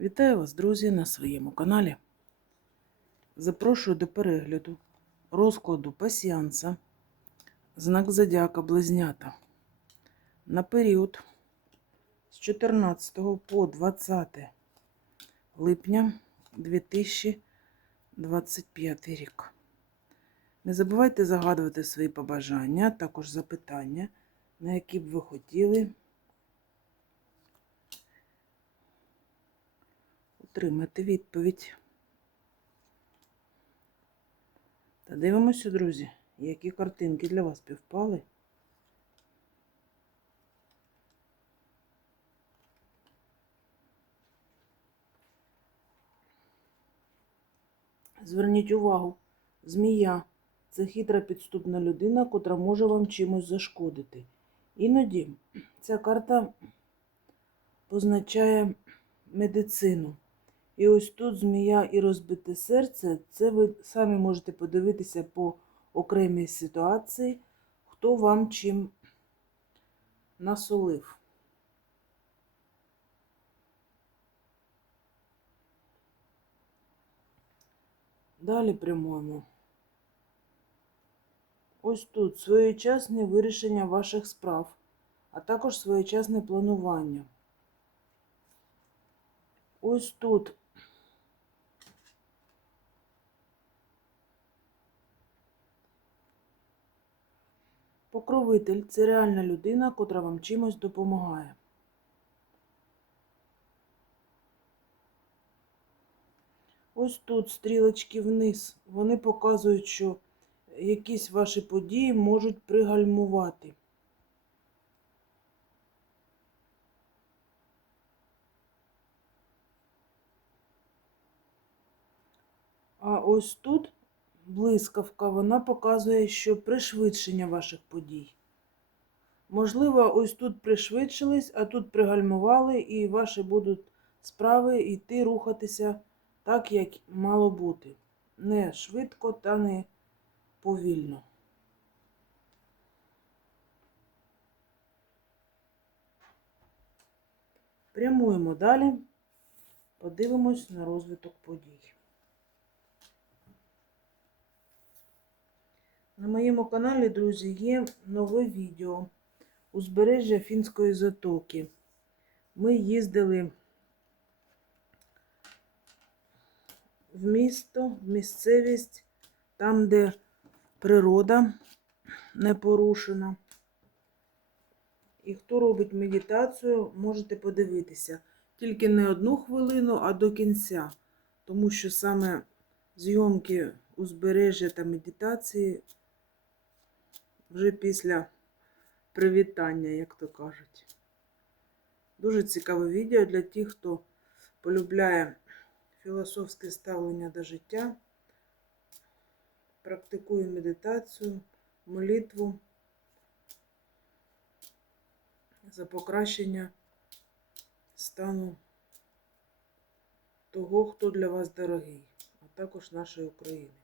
Вітаю вас, друзі, на своєму каналі. Запрошую до перегляду розкладу пасіанса знак Зодіака Близнята на період з 14 по 20 липня 2025 рік. Не забувайте загадувати свої побажання, а також запитання, на які б ви хотіли отримати відповідь. Та дивимося, друзі, які картинки для вас півпали. Зверніть увагу, змія це хитра підступна людина, котра може вам чимось зашкодити. Іноді ця карта позначає медицину. І ось тут змія і розбите серце. Це ви самі можете подивитися по окремій ситуації, хто вам чим насолив. Далі прямуємо. Ось тут своєчасне вирішення ваших справ, а також своєчасне планування. Ось тут покровитель це реальна людина, котра вам чимось допомагає. Ось тут стрілочки вниз. Вони показують, що якісь ваші події можуть пригальмувати. А ось тут блискавка, вона показує, що пришвидшення ваших подій. Можливо, ось тут пришвидшились, а тут пригальмували, і ваші будуть справи йти рухатися так, як мало бути. Не швидко та не повільно. Прямуємо далі, подивимось на розвиток подій. На моєму каналі, друзі, є нове відео узбережжя Фінської затоки. Ми їздили в місто, в місцевість, там, де природа не порушена. І хто робить медитацію, можете подивитися. Тільки не одну хвилину, а до кінця. Тому що саме зйомки узбережжя та медитації вже після привітання, як то кажуть. Дуже цікаве відео для тих, хто полюбляє філософське ставлення до життя, практикує медитацію, молитву за покращення стану того, хто для вас дорогий, а також нашої України.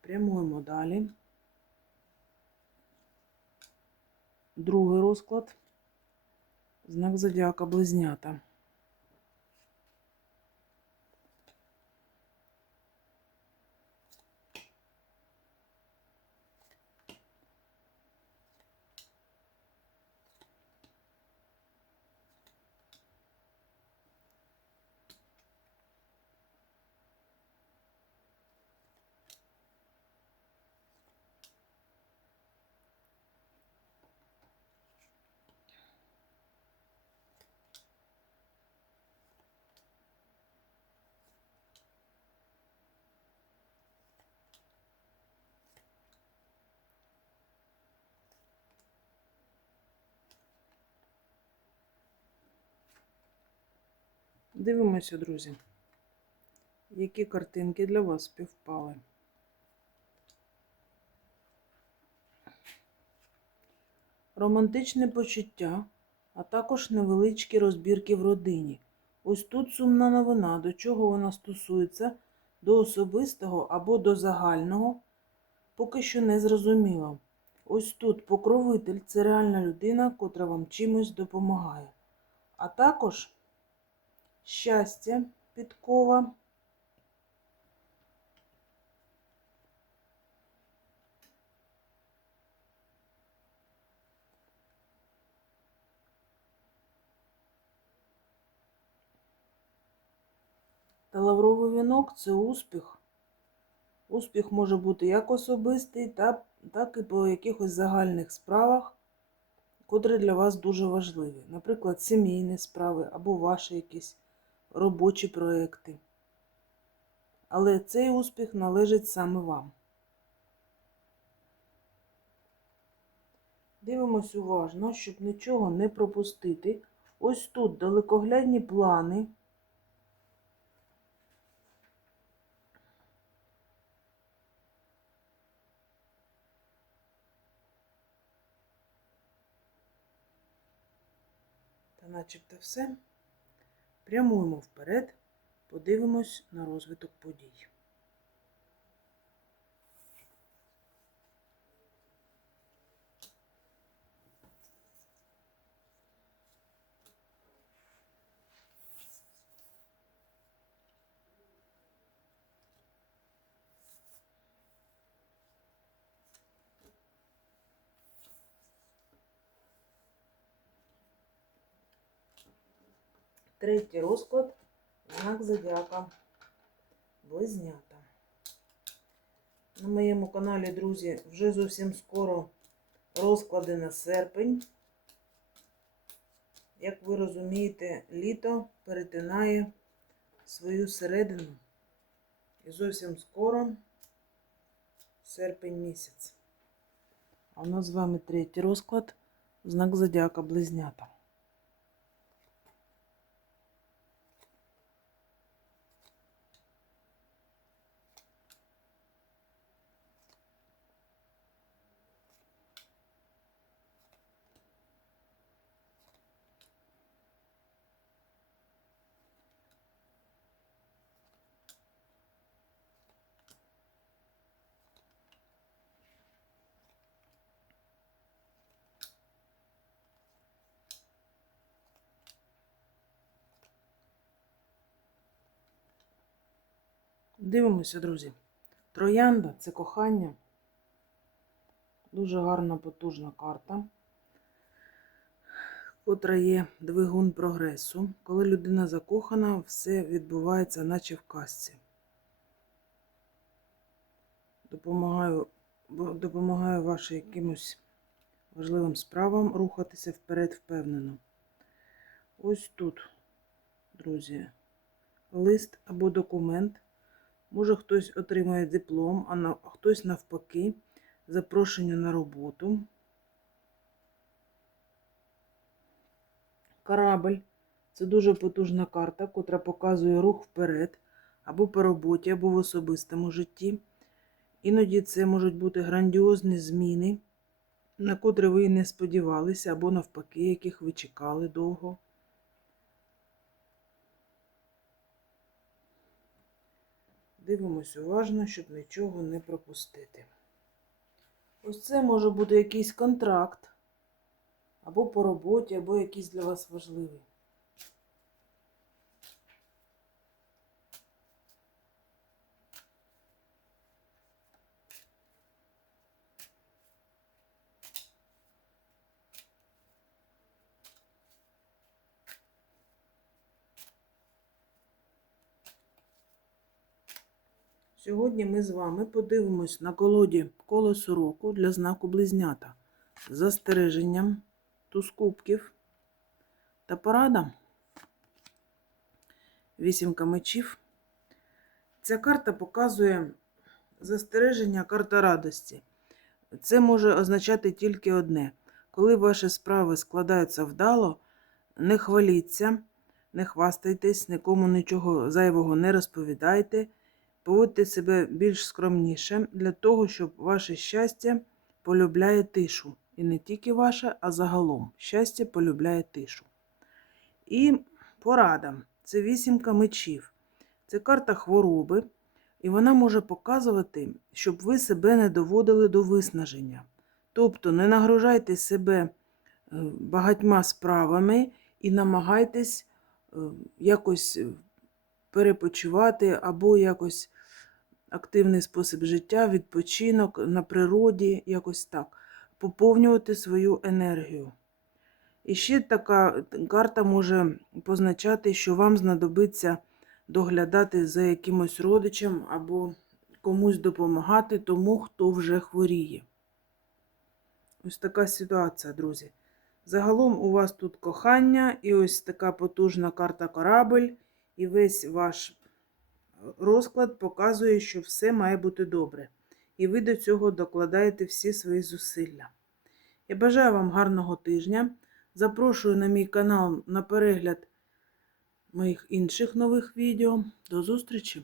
Прямуємо далі. Другий розклад. Знак зодіака близнята. Дивимося, друзі, які картинки для вас співпали. Романтичне почуття, а також невеличкі розбірки в родині. Ось тут сумна новина, до чого вона стосується, до особистого або до загального, поки що не зрозуміло. Ось тут покровитель це реальна людина, котра вам чимось допомагає. А також щастя, підкова. Та лавровий вінок це успіх. Успіх може бути як особистий, та- так і по якихось загальних справах, котрі для вас дуже важливі. Наприклад, сімейні справи або ваші якісь робочі проекти. Але цей успіх належить саме вам. Дивимось уважно, щоб нічого не пропустити. Ось тут далекоглядні плани. Та начебто все. Прямуємо вперед, подивимось на розвиток подій. Третій розклад знак зодіака Близнята. На моєму каналі, друзі, вже зовсім скоро розклади на серпень. Як ви розумієте, літо перетинає свою середину. І зовсім скоро серпень місяць. А у нас з вами третій розклад знак зодіака Близнята. Дивимося, друзі. Троянда це кохання. Дуже гарна, потужна карта, котра є двигун прогресу. Коли людина закохана, все відбувається, наче в казці. Допомагаю, допомагаю вашим якимось важливим справам рухатися вперед впевнено. Ось тут, друзі, лист або документ. Може, хтось отримає диплом, а хтось навпаки, запрошення на роботу. Корабль це дуже потужна карта, котра показує рух вперед, або по роботі, або в особистому житті. Іноді це можуть бути грандіозні зміни, на котрі ви не сподівалися, або навпаки, яких ви чекали довго. Дивимось уважно, щоб нічого не пропустити. Ось це може бути якийсь контракт, або по роботі, або якийсь для вас важливий. Сьогодні ми з вами подивимось на колоді колесо року для знаку близнята з застереженням туз кубків та порада. Вісімка мечів. Ця карта показує застереження, карта радості. Це може означати тільки одне. Коли ваші справи складаються вдало, не хваліться, не хвастайтесь, нікому нічого зайвого не розповідайте. Поводьте себе більш скромніше для того, щоб ваше щастя полюбляє тишу. І не тільки ваше, а загалом. Щастя полюбляє тишу. І порада це вісімка мечів. Це карта хвороби, і вона може показувати, щоб ви себе не доводили до виснаження. Тобто не нагружайте себе е, багатьма справами і намагайтесь е, якось е, перепочивати або якось активний спосіб життя, відпочинок на природі, якось так, поповнювати свою енергію. І ще така карта може позначати, що вам знадобиться доглядати за якимось родичем або комусь допомагати тому, хто вже хворіє. Ось така ситуація, друзі. Загалом у вас тут кохання, і ось така потужна карта корабль, і весь ваш розклад показує, що все має бути добре. І ви до цього докладаєте всі свої зусилля. Я бажаю вам гарного тижня. Запрошую на мій канал на перегляд моїх інших нових відео. До зустрічі!